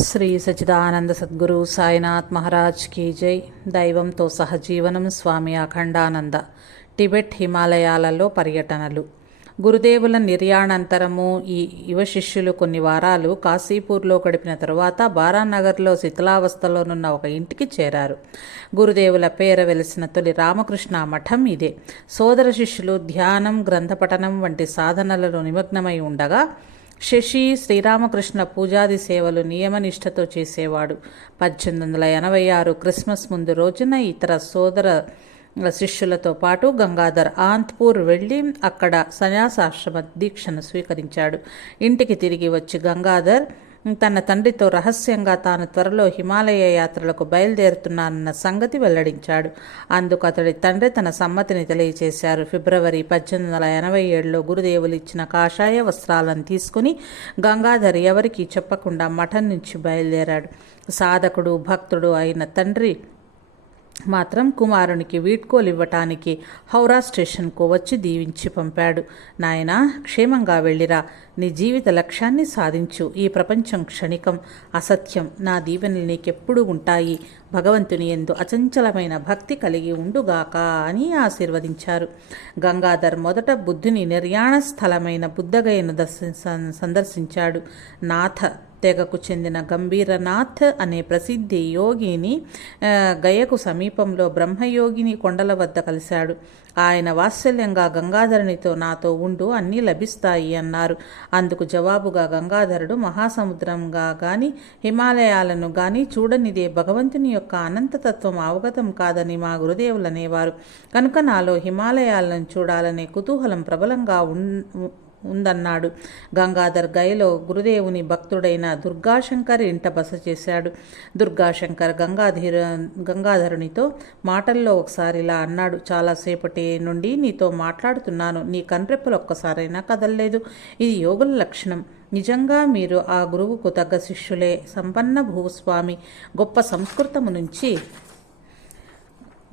శ్రీ సచిదానంద సద్గురు సాయినాథ్ మహారాజ్ కీ జై దైవంతో సహజీవనం స్వామి అఖండానంద టిబెట్ హిమాలయాలలో పర్యటనలు గురుదేవుల నిర్యాణంతరము ఈ యువ శిష్యులు కొన్ని వారాలు కాశీపూర్లో గడిపిన తరువాత బారానగర్లో శిథిలావస్థలోనున్న ఒక ఇంటికి చేరారు. గురుదేవుల పేర వెలిసిన తొలి రామకృష్ణ మఠం ఇదే. సోదర శిష్యులు ధ్యానం గ్రంథపఠనం వంటి సాధనలలో నిమగ్నమై ఉండగా శశి శ్రీరామకృష్ణ పూజాది సేవలు నియమనిష్టతో చేసేవాడు. పద్దెనిమిది వందల ఎనభై ఆరు క్రిస్మస్ ముందు రోజున ఇతర సోదర శిష్యులతో పాటు గంగాధర్ ఆంత్పూర్ వెళ్ళి అక్కడ సన్యాసాశ్రమ దీక్షను స్వీకరించాడు. ఇంటికి తిరిగి వచ్చి గంగాధర్ తన తండ్రితో రహస్యంగా తాను త్వరలో హిమాలయ యాత్రలకు బయలుదేరుతున్నానన్న సంగతి వెల్లడించాడు. అందుకు అతడి తండ్రి తన సమ్మతిని తెలియచేశారు. ఫిబ్రవరి పద్దెనిమిది వందల ఎనభై ఏడులో గురుదేవులు ఇచ్చిన కాషాయ వస్త్రాలను తీసుకుని గంగాధర్ ఎవరికీ చెప్పకుండా మఠం నుంచి బయలుదేరాడు. సాధకుడు భక్తుడు అయిన తండ్రి మాత్రం కుమారునికి వీడ్కోలు ఇవ్వటానికి హౌరా స్టేషన్కు వచ్చి దీవించి పంపాడు. నాయన క్షేమంగా వెళ్ళిరా. నీ జీవిత లక్ష్యాన్ని సాధించు. ఈ ప్రపంచం క్షణికం. అసత్యం. నా దీవెనలు నీకెప్పుడు ఉంటాయి. భగవంతుని ఎందు అచంచలమైన భక్తి కలిగి ఉండుగాక అని ఆశీర్వదించారు. గంగాధర్ మొదట బుద్ధుని నిర్యాణ స్థలమైన బుద్ధగయను దర్శి సందర్శించాడు. నాథ తెగకు చెందిన గంభీరనాథ్ అనే ప్రసిద్ధి యోగిని గయకు సమీపంలో బ్రహ్మయోగిని కొండల వద్ద కలిశాడు. ఆయన వాత్సల్యంగా గంగాధరునితో నాతో ఉండు అన్నీ లభిస్తాయి అన్నారు. అందుకు జవాబుగా గంగాధరుడు మహాసముద్రంగా గాని హిమాలయాలను గాని చూడనిదే. భగవంతుని యొక్క అనంతతత్వం అవగతం కాదని మా గురుదేవులు అనేవారు. కనుక నాలో హిమాలయాలను చూడాలనే కుతూహలం ప్రబలంగా ఉన్ ఉందన్నాడు. గంగాధర్ గయలో గురుదేవుని భక్తుడైన దుర్గాశంకర్ ఇంట బస చేశాడు. దుర్గాశంకర్ గంగాధీర గంగాధరునితో మాటల్లో ఒకసారి ఇలా అన్నాడు. చాలాసేపటి నుండి నీతో మాట్లాడుతున్నాను. నీ కన్రెప్పలు ఒక్కసారైనా కదల్లేదు. ఇది యోగుల లక్షణం. నిజంగా మీరు ఆ గురువుకు తగ్గ శిష్యులే. సంపన్న భూస్వామి. గొప్ప సంస్కృతము నుంచి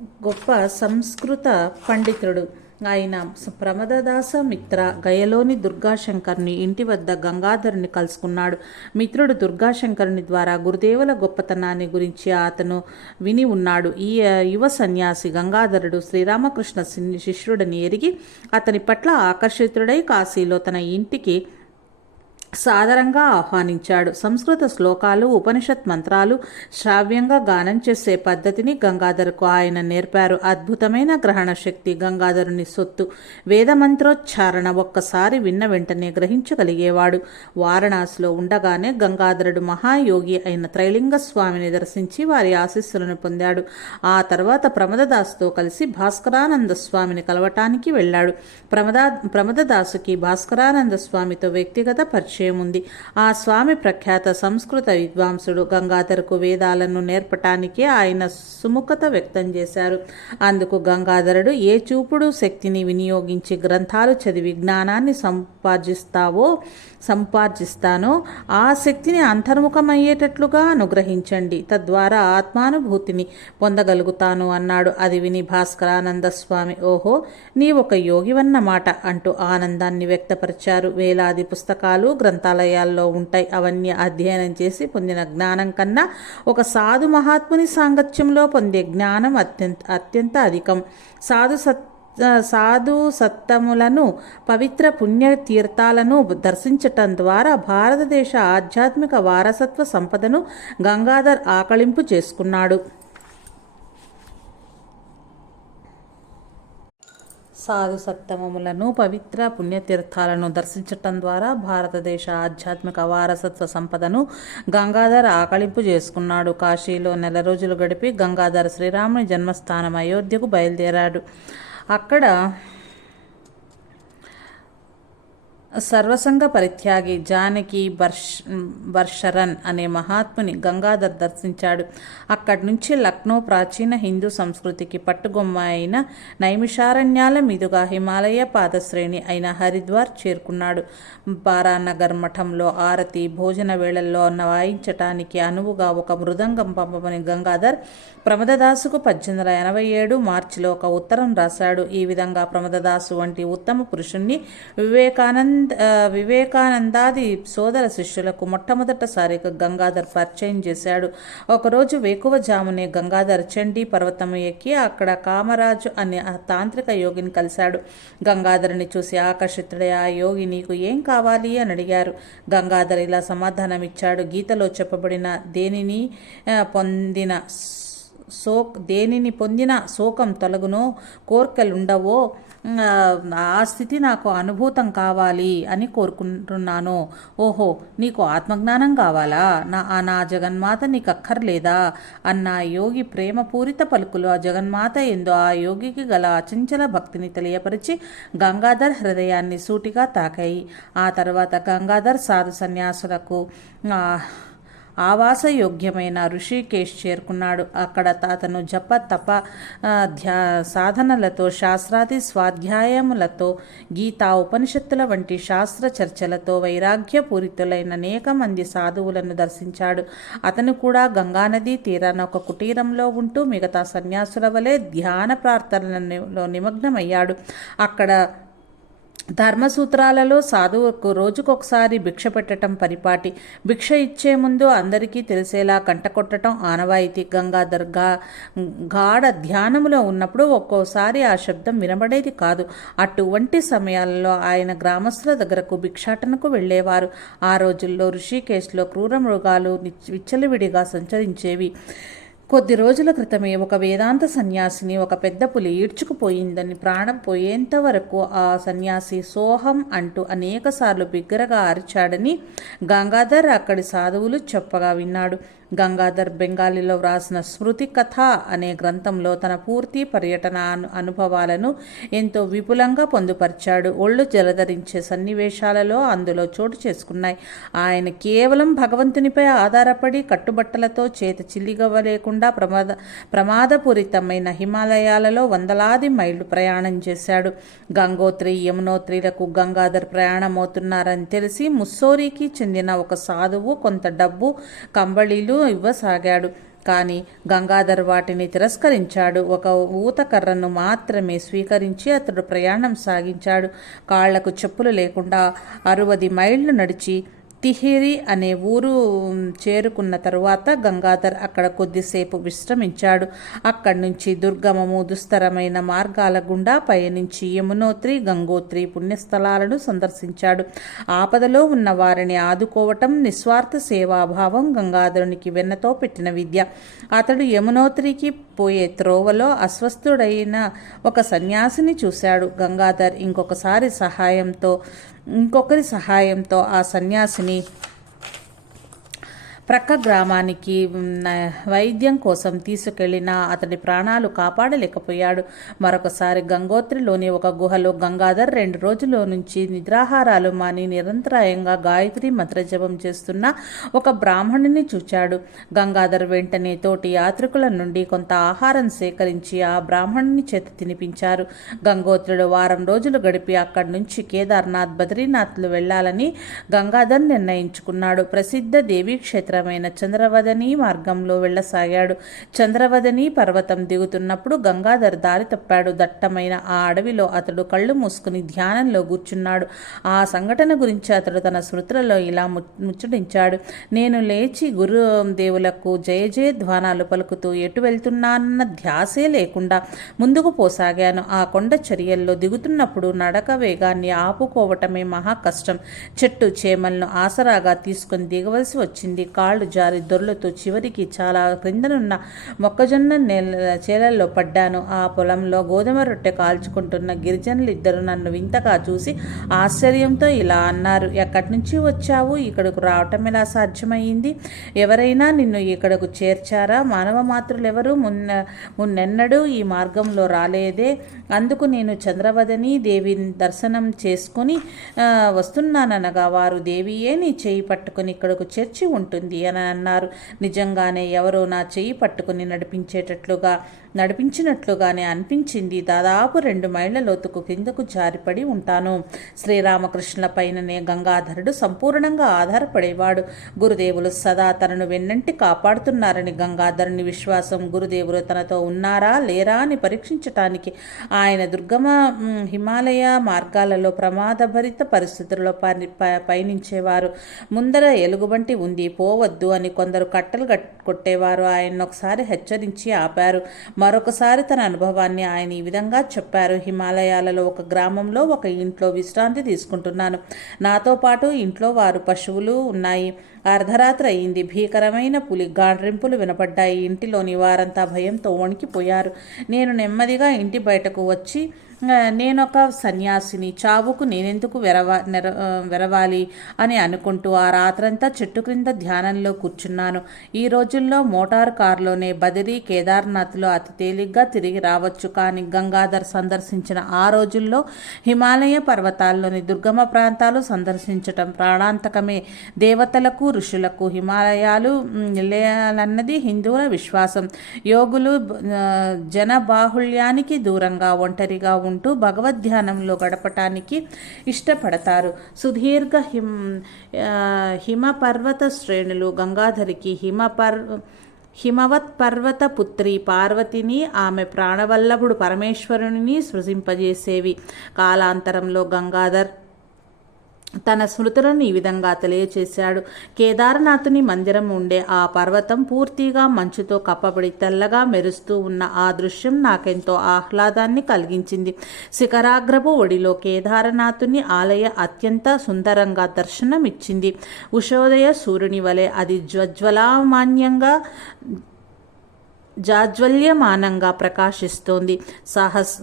గొప్ప సంస్కృత పండితుడు. ఆయన ప్రమదదాస మిత్ర గయలోని దుర్గాశంకర్ని ఇంటి వద్ద గంగాధరుని కలుసుకున్నాడు. మిత్రుడు దుర్గాశంకరుని ద్వారా గురుదేవుల గొప్పతనాన్ని గురించి అతను విని ఉన్నాడు. ఈ యువ సన్యాసి గంగాధరుడు శ్రీరామకృష్ణ శిష్యుడిని ఎరిగి అతని పట్ల ఆకర్షితుడై కాశీలో తన ఇంటికి సాదరంగా ఆహ్వానించాడు. సంస్కృత శ్లోకాలు ఉపనిషత్ మంత్రాలు శ్రావ్యంగా గానం చేసే పద్ధతిని గంగాధర్కు ఆయన నేర్పారు. అద్భుతమైన గ్రహణ శక్తి గంగాధరుని సొత్తు. వేదమంత్రోచ్చారణ ఒక్కసారి విన్న వెంటనే గ్రహించగలిగేవాడు. వారణాసిలో ఉండగానే గంగాధరుడు మహాయోగి అయిన త్రైలింగ స్వామిని దర్శించి వారి ఆశీస్సులను పొందాడు. ఆ తర్వాత ప్రమదదాస్తో కలిసి భాస్కరానంద స్వామిని కలవటానికి వెళ్ళాడు. ప్రమదా ప్రమదదాసుకి భాస్కరానంద స్వామితో వ్యక్తిగత పరిచయం విషయముంది. ఉంది ఆ స్వామి ప్రఖ్యాత సంస్కృత విద్వాంసుడు గంగాధరకు వేదాలను నేర్పటానికి ఆయన సుముఖత వ్యక్తం చేశారు. అందుకు గంగాధరుడు ఏ చూపుడు శక్తిని వినియోగించి గ్రంథాలు చదివి జ్ఞానాన్ని సంపాదిస్తావో సంపార్జిస్తానో. ఆ శక్తిని అంతర్ముఖమయ్యేటట్లుగా అనుగ్రహించండి. తద్వారా ఆత్మానుభూతిని పొందగలుగుతాను అన్నాడు. అది విని భాస్కరానంద స్వామి ఓహో నీ ఒక యోగివన్నమాట అంటూ ఆనందాన్ని వ్యక్తపరిచారు. వేలాది పుస్తకాలు గ్రంథాలయాల్లో ఉంటాయి. అవన్నీ అధ్యయనం చేసి పొందిన జ్ఞానం కన్నా ఒక సాధు మహాత్ముని సాంగత్యంలో పొందే జ్ఞానం అత్యంత అత్యంత అధికం. సాధు సత్ సాధు సత్తములను పవిత్ర పుణ్య తీర్థాలను దర్శించటం ద్వారా భారతదేశ ఆధ్యాత్మిక వారసత్వ సంపదను గంగాధర్ ఆకళింపు చేసుకున్నాడు. సాధు సత్తమములను పవిత్ర పుణ్యతీర్థాలను దర్శించటం ద్వారా భారతదేశ ఆధ్యాత్మిక వారసత్వ సంపదను గంగాధర్ ఆకళింపు చేసుకున్నాడు. కాశీలో నెల రోజులు గడిపి గంగాధర్ శ్రీరాముని జన్మస్థానం అయోధ్యకు బయలుదేరాడు. అక్కడ సర్వసంగ పరిత్యాగి జానకి బర్ష్ బర్షరన్ అనే మహాత్ముని గంగాధర్ దర్శించాడు. అక్కడి నుంచి లక్నో ప్రాచీన హిందూ సంస్కృతికి పట్టుగొమ్మ అయిన నైమిషారణ్యాల మీదుగా హిమాలయ పాదశ్రేణి అయిన హరిద్వార్ చేరుకున్నాడు. బారానగర్ మఠంలో ఆరతి భోజన వేళల్లో వాయించటానికి అనువుగా ఒక మృదంగం పంపమని గంగాధర్ ప్రమదదాసుకు పద్దెనిమిది వందల ఎనభై ఏడు మార్చిలో ఒక ఉత్తరం రాశాడు. ఈ విధంగా ప్రమదదాసు వంటి ఉత్తమ పురుషుణ్ణి వివేకానంద వివేకానంద వివేకానందాది సోదర శిష్యులకు మొట్టమొదటిసారిగా గంగాధర్ పరిచయం చేశాడు. ఒకరోజు వేకువజామునే గంగాధర్ చండీ పర్వతం ఎక్కి అక్కడ కామరాజు అనే ఆ తాంత్రిక యోగిని కలిశాడు. గంగాధర్ని చూసి ఆకర్షితుడే ఆ యోగి నీకు ఏం కావాలి? అని అడిగారు. గంగాధర్ ఇలా సమాధానమిచ్చాడు. గీతలో చెప్పబడిన దేనిని పొందిన సో దేనిని పొందిన శోకం తొలగునో కోర్కెలుండవో ఆ, స్థితి నాకు అనుభూతం కావాలి అని కోరుకుంటున్నాను. ఓహో నీకు ఆత్మజ్ఞానం కావాలా? నా ఆ నా జగన్మాత నీకు అక్కర్లేదా అన్న యోగి ప్రేమపూరిత పలుకులు ఆ జగన్మాత ఎందు ఆ యోగికి గల అచంచల భక్తిని తెలియపరిచి గంగాధర్ హృదయాన్ని సూటిగా తాకాయి. ఆ తర్వాత గంగాధర్ సాధు సన్యాసులకు ఆ, ఆవాసయోగ్యమైన ఋషికేశ్ చేరుకున్నాడు. అక్కడ అతను జప తప ధ్యా సాధనలతో శాస్త్రాది స్వాధ్యాయములతో గీతా ఉపనిషత్తుల వంటి శాస్త్ర చర్చలతో వైరాగ్యపూరితులైన అనేక మంది సాధువులను దర్శించాడు. అతను కూడా గంగానదీ తీరాన ఒక కుటీరంలో ఉంటూ మిగతా సన్యాసుల వలె ధ్యాన ప్రార్థనలో నిమగ్నమయ్యాడు. అక్కడ ధర్మసూత్రాలలో సాధువుకు రోజుకొకసారి భిక్ష పెట్టడం పరిపాటి. భిక్ష ఇచ్చే ముందు అందరికీ తెలిసేలా కంటకొట్టడం ఆనవాయితీ. గంగాధర్గా గాఢ ధ్యానములో ఉన్నప్పుడు ఒక్కోసారి ఆ శబ్దం వినబడేది కాదు. అటువంటి సమయాలలో ఆయన గ్రామస్తుల దగ్గరకు భిక్షాటనకు వెళ్ళేవారు. ఆ రోజుల్లో ఋషికేశ్లో క్రూర మృగాలు విచ్చలవిడిగా సంచరించేవి. కొద్ది రోజుల క్రితమే ఒక వేదాంత సన్యాసిని ఒక పెద్ద పులి ఈడ్చుకుపోయిందని ప్రాణం పోయేంత వరకు ఆ సన్యాసి సోహం అంటూ అనేకసార్లు బిగ్గరగా అరిచాడని గంగాధర్ అక్కడి సాధువులు చెప్పగా విన్నాడు. గంగాధర్ బెంగాలీలో వ్రాసిన స్మృతి కథ అనే గ్రంథంలో తన పూర్తి పర్యటన అనుభవాలను ఎంతో విపులంగా పొందుపరిచాడు. ఒళ్ళు జలధరించే సన్నివేశాలలో అందులో చోటు చేసుకున్నాయి. ఆయన కేవలం భగవంతునిపై ఆధారపడి కట్టుబట్టలతో చేత చిల్లిగవ్వలేకుండా ప్రమాద ప్రమాదపూరితమైన హిమాలయాలలో వందలాది మైళ్ళు ప్రయాణం చేశాడు. గంగోత్రి యమునోత్రిలకు గంగాధర్ ప్రయాణమవుతున్నారని తెలిసి ముస్సోరికి చెందిన ఒక సాధువు కొంత డబ్బు కంబళీలు ఇవ్వసాగాడు. కానీ గంగాధర్ వాటిని తిరస్కరించాడు. ఒక ఊతకర్రను మాత్రమే స్వీకరించి అతడు ప్రయాణం సాగించాడు. కాళ్ళకు చెప్పులు లేకుండా అరవది మైళ్ళు నడిచి తిహిరి అనే ఊరు చేరుకున్న తరువాత గంగాధర్ అక్కడ కొద్దిసేపు విశ్రమించాడు. అక్కడి నుంచి దుర్గమము దుస్తరమైన మార్గాల గుండా పయనించి యమునోత్రి గంగోత్రి పుణ్యస్థలాలను సందర్శించాడు. ఆపదలో ఉన్న వారిని ఆదుకోవటం నిస్వార్థ సేవాభావం గంగాధరునికి వెన్నతో పెట్టిన విద్య. అతడు యమునోత్రికి పోయే త్రోవలో అస్వస్థుడైన ఒక సన్యాసిని చూశాడు. గంగాధర్ ఇంకొకసారి సహాయంతో ఇంకొకరి సహాయంతో ఆ సన్యాసిని ప్రక్క గ్రామానికి వైద్యం కోసం తీసుకెళ్ళినా అతడి ప్రాణాలు కాపాడలేకపోయాడు. మరొకసారి గంగోత్రిలోని ఒక గుహలో గంగాధర్ రెండు రోజుల నుంచి నిద్రాహారాలు మాని నిరంతరాయంగా గాయత్రి మంత్రజపం చేస్తున్న ఒక బ్రాహ్మణుని చూచాడు. గంగాధర్ వెంటనే తోటి యాత్రికుల నుండి కొంత ఆహారం సేకరించి ఆ బ్రాహ్మణుని చేత తినిపించారు. గంగోత్రుడు వారం రోజులు గడిపి అక్కడి నుంచి కేదార్నాథ్ బద్రీనాథ్లు వెళ్ళాలని గంగాధర్ నిర్ణయించుకున్నాడు. ప్రసిద్ధ దేవీక్షేత్ర క్షేత్రమైన చంద్రవదని మార్గంలో వెళ్ళసాగాడు. చంద్రవదని పర్వతం దిగుతున్నప్పుడు గంగాధర్ దారి తప్పాడు. దట్టమైన ఆ అడవిలో అతడు కళ్ళు మూసుకుని ధ్యానంలో కూర్చున్నాడు. ఆ సంఘటన గురించి అతడు తన స్మృతులలో ఇలా ము- ముచ్చటించాడు. నేను లేచి గురుదేవులకు జయ జయ ధ్వానాలు పలుకుతూ ఎటు వెళ్తున్నానన్న ధ్యాసే లేకుండా ముందుకు పోసాగాను. ఆ కొండ చర్యల్లో దిగుతున్నప్పుడు నడక వేగాన్ని ఆపుకోవటమే మహా కష్టం. చెట్టు చేమలను ఆసరాగా తీసుకొని దిగవలసి వచ్చింది. కాళ్ళు జారి దొర్లుతూ చివరికి చాలా క్రిందనున్న మొక్కజొన్న నేల చేలల్లో పడ్డాను. ఆ పొలంలో గోధుమ రొట్టె కాల్చుకుంటున్న గిరిజనులు ఇద్దరు నన్ను వింతగా చూసి ఆశ్చర్యంతో ఇలా అన్నారు ఎక్కడి నుంచి వచ్చావు? ఇక్కడకు రావటం ఎలా సాధ్యమైంది ఎవరైనా నిన్ను ఇక్కడకు చేర్చారా? మానవ మాతృలెవరు? మున్న మున్నెన్నడూ ఈ మార్గంలో రాలేదే. అందుకు నేను చంద్రవదని దేవిని దర్శనం చేసుకుని ఆ, వస్తున్నాననగా వారు దేవియే నీ చేయి పట్టుకుని ఇక్కడకు చేర్చి ఉంటుంది. అని అన్నారు. నిజంగానే ఎవరో నా చెయ్యి పట్టుకుని నడిపించేటట్లుగా నడిపించినట్లుగానే అనిపించింది. దాదాపు రెండు మైళ్ళ లోతుకు కిందకు జారిపడి ఉంటాను. శ్రీరామకృష్ణుల పైననే గంగాధరుడు సంపూర్ణంగా ఆధారపడేవాడు. గురుదేవులు సదా తనను వెన్నంటి కాపాడుతున్నారని గంగాధరుని విశ్వాసం గురుదేవులు తనతో ఉన్నారా లేరా అని పరీక్షించటానికి ఆయన దుర్గమ హిమాలయ మార్గాలలో ప్రమాదభరిత పరిస్థితుల్లో పయనించేవారు. ముందర ఎలుగుబంటి ఉంది పోవద్దు అని కొందరు కట్టలు కొట్టేవారు. ఆయన ఒకసారి హెచ్చరించి ఆపారు. మరొకసారి తన అనుభవాన్ని ఆయన ఈ విధంగా చెప్పారు. హిమాలయాలలో ఒక గ్రామంలో ఒక ఇంట్లో విశ్రాంతి తీసుకుంటున్నాను. నాతో పాటు ఇంట్లో వారు పశువులు ఉన్నాయి. అర్ధరాత్రి అయింది. భీకరమైన పులి గాండ్రింపులు వినపడ్డాయి. ఇంటిలోని వారంతా భయంతో వణికిపోయారు. నేను నెమ్మదిగా ఇంటి బయటకు వచ్చి నేనొక సన్యాసిని చావుకు నేనెందుకు వెరవా నెర వెరవాలి అని అనుకుంటూ ఆ రాత్రంతా చెట్టు క్రింద ధ్యానంలో కూర్చున్నాను. ఈ రోజుల్లో మోటార్ కారులోనే బదిరీ కేదార్నాథ్లో అతి తేలిగ్గా తిరిగి రావచ్చు. కానీ గంగాధర్ సందర్శించిన ఆ రోజుల్లో హిమాలయ పర్వతాల్లోని దుర్గమ ప్రాంతాలు సందర్శించటం ప్రాణాంతకమే. దేవతలకు ఋషులకు హిమాలయాలు నిలయాలన్నది హిందువుల విశ్వాసం. యోగులు జనబాహుళ్యానికి దూరంగా ఒంటరిగా చేసుకుంటూ భగవద్ధ్యానంలో గడపటానికి ఇష్టపడతారు. సుదీర్ఘ హిమ హిమపర్వత శ్రేణులు గంగాధరికి హిమపర్ హిమవత్ పర్వత పుత్రి పార్వతిని ఆమె ప్రాణవల్లభుడు పరమేశ్వరుని సృజింపజేసేవి. కాలాంతరంలో గంగాధర్ తన స్మృతులను ఈ విధంగా తెలియచేశాడు. కేదారనాథుని మందిరం ఉండే ఆ పర్వతం పూర్తిగా మంచుతో కప్పబడి తెల్లగా మెరుస్తూ ఉన్న ఆ దృశ్యం నాకెంతో ఆహ్లాదాన్ని కలిగించింది. శిఖరాగ్రపు ఒడిలో కేదారనాథుని ఆలయ అత్యంత సుందరంగా దర్శనమిచ్చింది. ఉషోదయ సూర్యుని వలె అది జ్వజ్వలామాన్యంగా జాజ్వల్యమానంగా ప్రకాశిస్తోంది. సహస్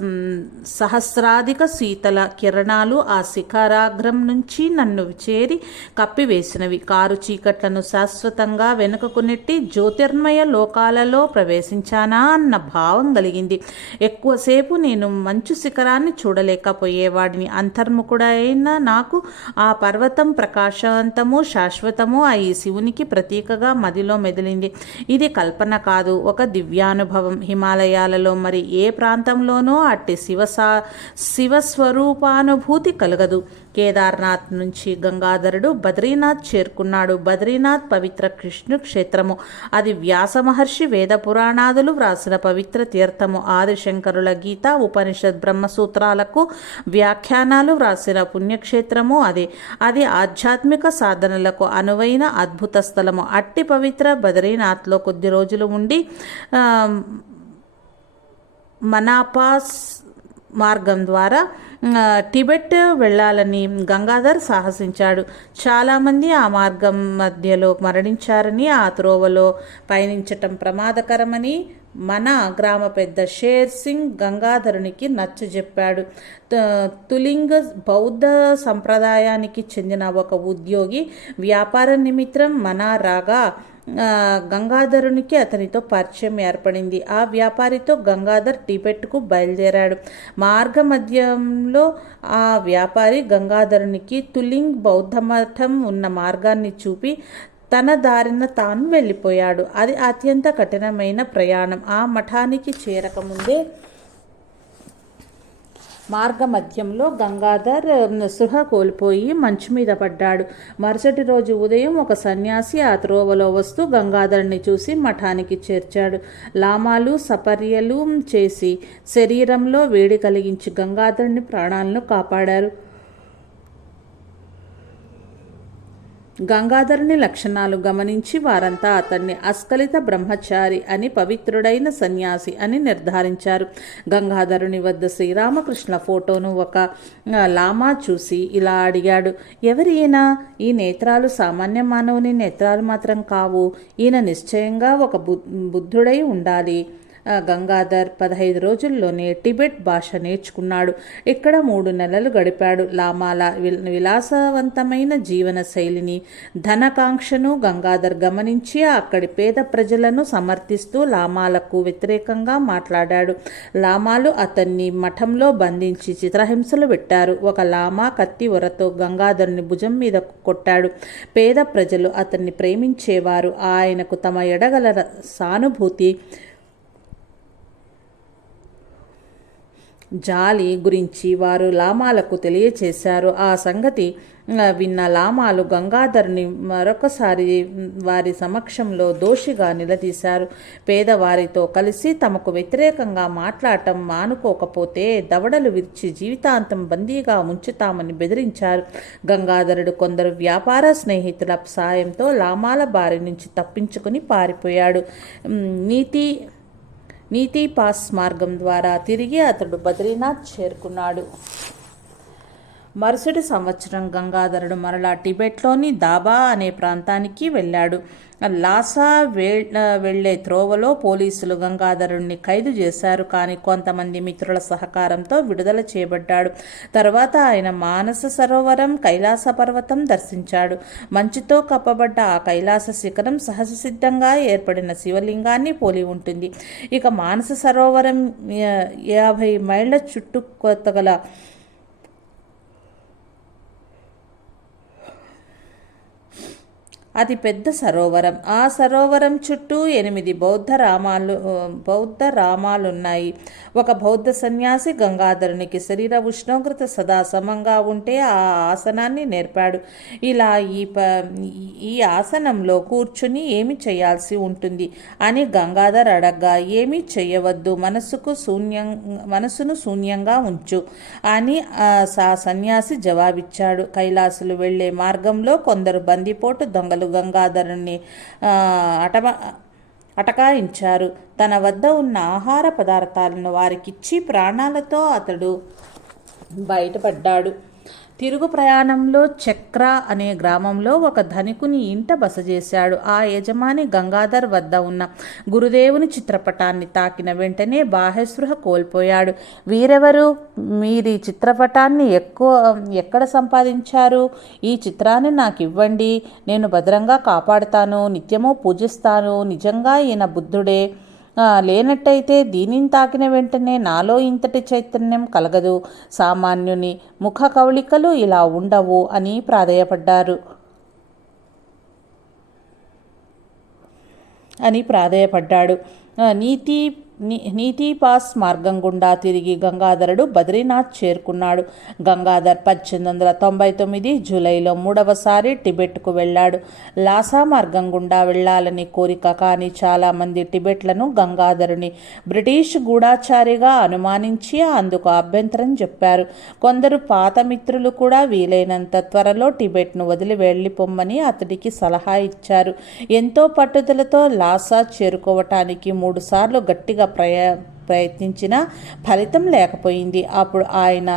సహస్రాధిక శీతల కిరణాలు ఆ శిఖరాగ్రం నుంచి నన్ను చేరి కప్పివేసినవి. కారు చీకట్లను శాశ్వతంగా వెనుకకు నెట్టి జ్యోతిర్మయ లోకాలలో ప్రవేశించానా అన్న భావం కలిగింది. ఎక్కువసేపు నేను మంచు శిఖరాన్ని చూడలేకపోయేవాడిని. అంతర్ముఖుడైన నాకు ఆ పర్వతం ప్రకాశవంతము శాశ్వతము ఆ ఈ శివునికి ప్రతీకగా మదిలో మెదిలింది. ఇది కల్పన కాదు. ఒక దివ్యానుభవం హిమాలయాలలో మరి ఏ ప్రాంతంలోనో అట్టి శివసా శివస్వరూపానుభూతి కలగదు. కేదార్నాథ్ నుంచి గంగాధరుడు బద్రీనాథ్ చేరుకున్నాడు. బద్రీనాథ్ పవిత్ర కృష్ణు క్షేత్రము. అది వ్యాస మహర్షి వేద పురాణాదులు వ్రాసిన పవిత్ర తీర్థము. ఆదిశంకరుల గీత ఉపనిషత్ బ్రహ్మసూత్రాలకు వ్యాఖ్యానాలు వ్రాసిన పుణ్యక్షేత్రము అదే. అది ఆధ్యాత్మిక సాధనలకు అనువైన అద్భుత స్థలము. అట్టి పవిత్ర బద్రీనాథ్లో కొద్ది రోజులు ఉండి మనాపాస్ మార్గం ద్వారా టిబెట్ వెళ్ళాలని గంగాధర్ సాహసించాడు. చాలామంది ఆ మార్గం మధ్యలో మరణించారని ఆ త్రోవలో పయనించటం ప్రమాదకరమని మన గ్రామ పెద్ద షేర్ సింగ్ గంగాధరునికి నచ్చజెప్పాడు. తులింగ బౌద్ధ సంప్రదాయానికి చెందిన ఒక ఉద్యోగి వ్యాపార నిమిత్తం మన రాగా గంగాధరునికి అతనితో పరిచయం ఏర్పడింది. ఆ వ్యాపారితో గంగాధర్ టిబెట్కు బయలుదేరాడు. మార్గ మధ్యంలో ఆ వ్యాపారి గంగాధరునికి తులింగ్ బౌద్ధ మఠం ఉన్న మార్గాన్ని చూపి తన దారిన తాను వెళ్ళిపోయాడు. అది అత్యంత కఠినమైన ప్రయాణం. ఆ మఠానికి చేరకముందే మార్గమధ్యంలో గంగాధర్ సృహ కోల్పోయి మంచు మీద పడ్డాడు. మరుసటి రోజు ఉదయం ఒక సన్యాసి ఆ త్రోవలో వస్తూ గంగాధర్ని చూసి మఠానికి చేర్చాడు. లామాలు సపర్యలు చేసి శరీరంలో వేడి కలిగించి గంగాధర్ని ప్రాణాలను కాపాడారు. గంగాధరుని లక్షణాలు గమనించి వారంతా అతన్ని అస్కలిత బ్రహ్మచారి అని పవిత్రుడైన సన్యాసి అని నిర్ధారించారు. గంగాధరుని వద్ద శ్రీరామకృష్ణ ఫోటోను ఒక లామా చూసి ఇలా అడిగాడు ఎవరైనా ఈయన? ఈ నేత్రాలు సామాన్య మానవుని నేత్రాలు మాత్రం కావు. ఈయన నిశ్చయంగా ఒక బుద్ధుడై ఉండాలి. గంగాధర్ పదహైదు రోజుల్లోనే టిబెట్ భాష నేర్చుకున్నాడు. ఇక్కడ మూడు నెలలు గడిపాడు. లామాల విలాసవంతమైన జీవన శైలిని ధనకాంక్షను గంగాధర్ గమనించి అక్కడి పేద ప్రజలను సమర్థిస్తూ లామాలకు వ్యతిరేకంగా మాట్లాడాడు. లామాలు అతన్ని మఠంలో బంధించి చిత్రహింసలు పెట్టారు. ఒక లామా కత్తి ఉరతో గంగాధర్ని భుజం మీద కొట్టాడు. పేద ప్రజలు అతన్ని ప్రేమించేవారు. ఆయనకు తమ ఎడగల సానుభూతి జాలి గురించి వారు లామాలకు తెలియచేశారు. ఆ సంగతి విన్న లామాలు గంగాధర్ని మరొకసారి వారి సమక్షంలో దోషిగా నిలదీశారు. పేదవారితో కలిసి తమకు వ్యతిరేకంగా మాట్లాడటం మానుకోకపోతే దవడలు విరిచి జీవితాంతం బందీగా ఉంచుతామని బెదిరించారు. గంగాధరుడు కొందరు వ్యాపార స్నేహితుల సాయంతో లామాల బారి నుంచి తప్పించుకుని పారిపోయాడు. నీతి నీతి పాస్ మార్గం ద్వారా తిరిగి అతడు బద్రీనాథ్ చేరుకున్నాడు. మరుసటి సంవత్సరం గంగాధరుడు మరలా టిబెట్లోని దాబా అనే ప్రాంతానికి వెళ్ళాడు. లాసా వెళ్ళే త్రోవలో పోలీసులు గంగాధరుణ్ణి ఖైదు చేశారు. కానీ కొంతమంది మిత్రుల సహకారంతో విడుదల చేయబడ్డాడు. తర్వాత ఆయన మానస సరోవరం కైలాస పర్వతం దర్శించాడు. మంచుతో కప్పబడ్డ ఆ కైలాస శిఖరం సహజసిద్ధంగా ఏర్పడిన శివలింగాన్ని పోలి ఉంటుంది. ఇక మానస సరోవరం యాభై మైళ్ళ చుట్టుకొత్తగల అది పెద్ద సరోవరం. ఆ సరోవరం చుట్టూ ఎనిమిది బౌద్ధ రామాలు బౌద్ధ రామాలున్నాయి. ఒక బౌద్ధ సన్యాసి గంగాధరునికి శరీర ఉష్ణోగ్రత సదా సమంగా ఉంటే ఆ ఆసనాన్ని నేర్పాడు. ఇలా ఈ ప ఈ ఆసనంలో కూర్చుని ఏమి చేయాల్సి ఉంటుంది అని గంగాధర్ అడగ్గా ఏమీ చేయవద్దు మనసుకు శూన్యం మనసును శూన్యంగా ఉంచు అని ఆ సన్యాసి జవాబిచ్చాడు. కైలాసులు వెళ్ళే మార్గంలో కొందరు బందిపోటు దొంగలు గంగాధరుణ్ణి అటమ అటకాయించారు. తన వద్ద ఉన్న ఆహార పదార్థాలను వారికిచ్చి ప్రాణాలతో అతడు బయటపడ్డాడు. తిరుగు ప్రయాణంలో చక్ర అనే గ్రామంలో ఒక ధనికుని ఇంట బస చేశాడు. ఆ యజమాని గంగాధర్ వద్ద ఉన్న గురుదేవుని చిత్రపటాన్ని తాకిన వెంటనే బాహ్యస్పృహ కోల్పోయాడు. వీరెవరు? మీరీ చిత్రపటాన్ని ఎక్కువ ఎక్కడ సంపాదించారు? ఈ చిత్రాన్ని నాకు ఇవ్వండి నేను భద్రంగా కాపాడుతాను నిత్యము పూజిస్తాను. నిజంగా ఈయన బుద్ధుడే. లేనట్టయితే దీనిని తాకిన వెంటనే నాలో ఇంతటి చైతన్యం కలగదు. సామాన్యుని ముఖ కవళికలు ఇలా ఉండవు అని ప్రాధేయపడ్డారు. అని ప్రాధేయపడ్డాడు. నీతి నీ- నీతి పాస్ మార్గం గుండా తిరిగి గంగాధరుడు బద్రీనాథ్ చేరుకున్నాడు. గంగాధర్ పద్దెనిమిది వందల తొంభై తొమ్మిది జూలైలో మూడవసారి టిబెట్కు వెళ్ళాడు. లాసా మార్గం గుండా వెళ్ళాలని కోరిక కానీ చాలామంది టిబెట్లను గంగాధరుని బ్రిటిష్ గూఢాచారిగా అనుమానించి అందుకు అభ్యంతరం చెప్పారు. కొందరు పాత మిత్రులు కూడా వీలైనంత త్వరలో టిబెట్ను వదిలి వెళ్ళిపోమ్మని అతడికి సలహా ఇచ్చారు. ఎంతో పట్టుదలతో లాసా చేరుకోవటానికి మూడుసార్లు గట్టిగా ప్రయ ప్రయత్నించిన ఫలితం లేకపోయింది. అప్పుడు ఆయన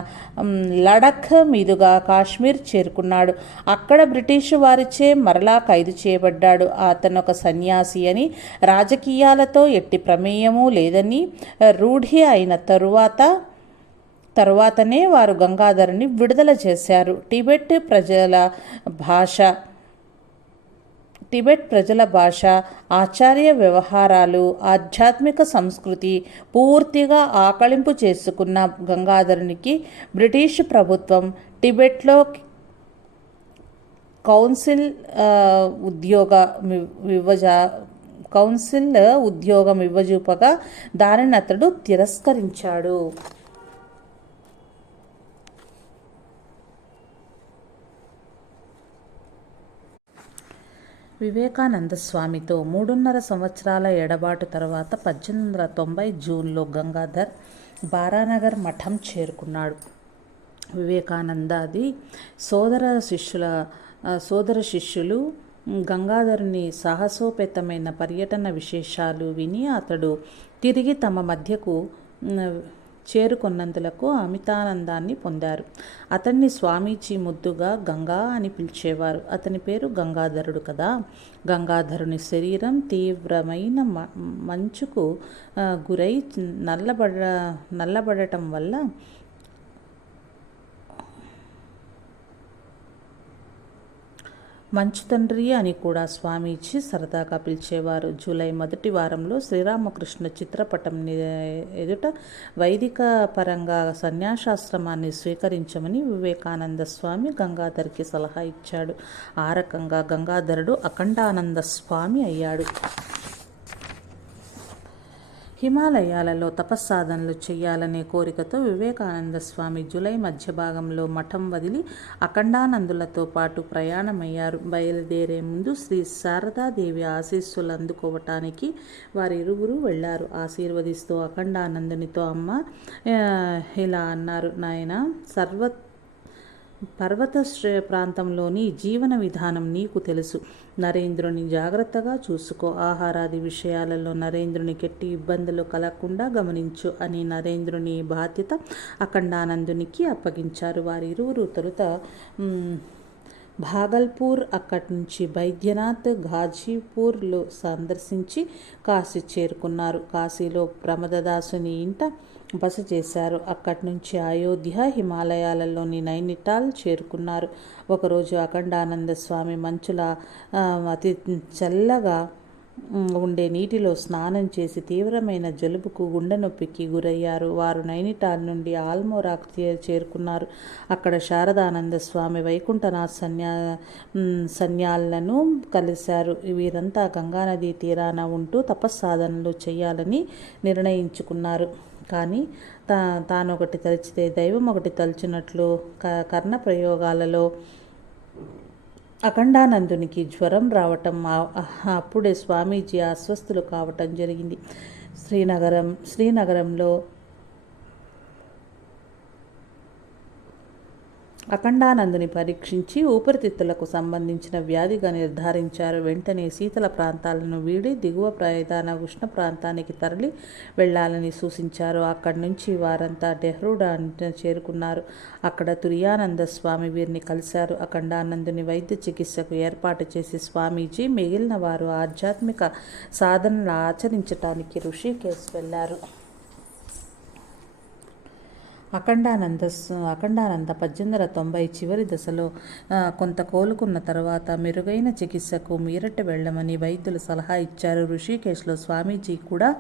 లడఖ్ మీదుగా కాశ్మీర్ చేరుకున్నాడు. అక్కడ బ్రిటిష్ వారిచే మరలా ఖైదు చేయబడ్డాడు. అతను ఒక సన్యాసి అని రాజకీయాలతో ఎట్టి ప్రమేయము లేదని రూఢి అయిన తరువాత తరువాతనే వారు గంగాధరుని విడుదల చేశారు. టిబెట్ ప్రజల భాష టిబెట్ ప్రజల భాష ఆచార్య వ్యవహారాలు ఆధ్యాత్మిక సంస్కృతి పూర్తిగా ఆకళింపు చేసుకున్న గంగాధరునికి బ్రిటిష్ ప్రభుత్వం టిబెట్లో కౌన్సిల్ ఉద్యోగ విభజ కౌన్సిల్ ఉద్యోగం ఇవ్వజూపగా దానిని అతడు తిరస్కరించాడు. వివేకానంద స్వామితో మూడున్నర సంవత్సరాల ఎడబాటు తర్వాత పద్దెనిమిది వందల తొంభై జూన్లో గంగాధర్ బారానగర్ మఠం చేరుకున్నాడు. వివేకానందాది సోదర శిష్యుల సోదర శిష్యులు గంగాధరుని సాహసోపేతమైన పర్యటన విశేషాలు విని అతడు తిరిగి తమ మధ్యకు చేరుకున్నందులకు అమితానందాన్ని పొందారు. అతన్ని స్వామీజీ ముద్దుగా గంగా అని పిలిచేవారు. అతని పేరు గంగాధరుడు కదా. గంగాధరుని శరీరం తీవ్రమైన మ- మంచుకు గురై నల్లబడ నల్లబడటం వల్ల మంచు తండ్రి అని కూడా స్వామీజీ సరదాగా పిలిచేవారు. జూలై మొదటి వారంలో శ్రీరామకృష్ణ చిత్రపటం ఎదుట వైదిక పరంగా సన్యాసాశ్రమాన్ని స్వీకరించమని వివేకానంద స్వామి గంగాధర్కి సలహా ఇచ్చాడు. ఆ రకంగా గంగాధరుడు అఖండానంద స్వామి అయ్యాడు. హిమాలయాలలో తపస్సాధనలు చేయాలనే కోరికతో వివేకానంద స్వామి జులై మధ్య భాగంలో మఠం వదిలి అఖండానందులతో పాటు ప్రయాణమయ్యారు. బయలుదేరే ముందు శ్రీ శారదాదేవి ఆశీస్సులు అందుకోవటానికి వారిరువురు వెళ్ళారు. ఆశీర్వదిస్తూ అఖండానందునితో అమ్మ ఇలా అన్నారు. నాయన సర్వత్ పర్వతశ్రేయ ప్రాంతంలోని జీవన విధానం నీకు తెలుసు. నరేంద్రుని జాగ్రత్తగా చూసుకో. ఆహారాది విషయాలలో నరేంద్రుని కెట్టి ఇబ్బందులు కలగకుండా గమనించు అని నరేంద్రుని బాధ్యత అఖండానందునికి అప్పగించారు. వారి ఇరువురు తొలుత భాగల్పూర్ అక్కడి నుంచి బైద్యనాథ్ ఘాజీపూర్లో సందర్శించి కాశీ చేరుకున్నారు. కాశీలో ప్రమదదాసుని ఇంట బస చేశారు. అక్కడి నుంచి అయోధ్య హిమాలయాలలోని నైనిటాల్ చేరుకున్నారు. ఒకరోజు అఖండానంద స్వామి మంచుల అతి చల్లగా ఉండే నీటిలో స్నానం చేసి తీవ్రమైన జలుబుకు గుండె నొప్పికి గురయ్యారు. వారు నైనిటాల్ నుండి ఆల్మోరాకు చేరుకున్నారు. అక్కడ శారదానంద స్వామి వైకుంఠనాథ్ సన్యా సన్యాలను కలిశారు. వీరంతా గంగానదీ తీరాన ఉంటూ తపస్సాధనలు చేయాలని నిర్ణయించుకున్నారు. కానీ తా తాను ఒకటి తలిచితే దైవం ఒకటి తలిచినట్లు క కర్ణ ప్రయోగాలలో అఖండానందునికి జ్వరం రావటం అప్పుడే స్వామీజీ అస్వస్థులు కావటం జరిగింది. శ్రీనగరం శ్రీనగరంలో అఖండానందుని పరీక్షించి ఊపిరితిత్తులకు సంబంధించిన వ్యాధిగా నిర్ధారించారు. వెంటనే శీతల ప్రాంతాలను వీడి దిగువ ప్రయదాన ఉష్ణ ప్రాంతానికి తరలి వెళ్ళాలని సూచించారు. అక్కడి నుంచి వారంతా డెహ్రూడాన్ని చేరుకున్నారు. అక్కడ తురియానంద స్వామి వీరిని కలిశారు. అఖండానందుని వైద్య చికిత్సకు ఏర్పాటు చేసి స్వామీజీ మిగిలిన వారు ఆధ్యాత్మిక సాధనలు ఆచరించటానికి ఋషికేశ్ వెళ్ళారు. అఖండానంద అఖండానంద పద్దెనిమిది వందల తొంభై చివరి దశలో కొంత కోలుకున్న తర్వాత మెరుగైన చికిత్సకు మీరట్ వెళ్ళమని వైద్యులు సలహా ఇచ్చారు. ఋషికేశ్లో స్వామీజీ కూడా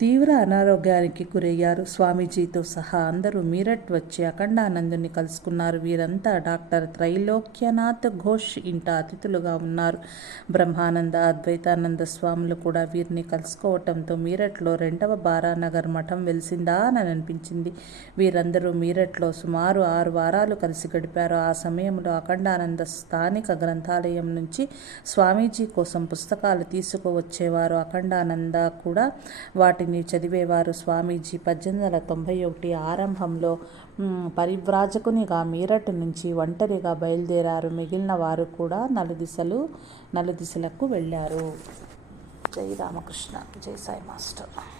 తీవ్ర అనారోగ్యానికి గురయ్యారు. స్వామీజీతో సహా అందరూ మీరట్ వచ్చి అఖండానందుని కలుసుకున్నారు. వీరంతా డాక్టర్ త్రైలోక్యనాథ్ ఘోష్ ఇంట అతిథులుగా ఉన్నారు. బ్రహ్మానంద అద్వైతానంద స్వాములు కూడా వీరిని కలుసుకోవటంతో మీరట్లో రెండవ బారానగర్ మఠం వెలిసిందా అని అనిపించింది. వీరందరూ మీరట్లో సుమారు ఆరు వారాలు కలిసి గడిపారు. ఆ సమయంలో అఖండానంద స్థానిక గ్రంథాలయం నుంచి స్వామీజీ కోసం పుస్తకాలు తీసుకువచ్చేవారు. అఖండానంద కూడా వాటిని చదివేవారు స్వామీజీ పద్దెనిమిది వందల తొంభై ఒకటి ఆరంభంలో పరివ్రాజకునిగా మీరట్ నుంచి ఒంటరిగా బయలుదేరారు. మిగిలిన వారు కూడా నలుదిశలు నలుదిశలకు వెళ్ళారు. జై రామకృష్ణ జై సాయి మాస్టర్.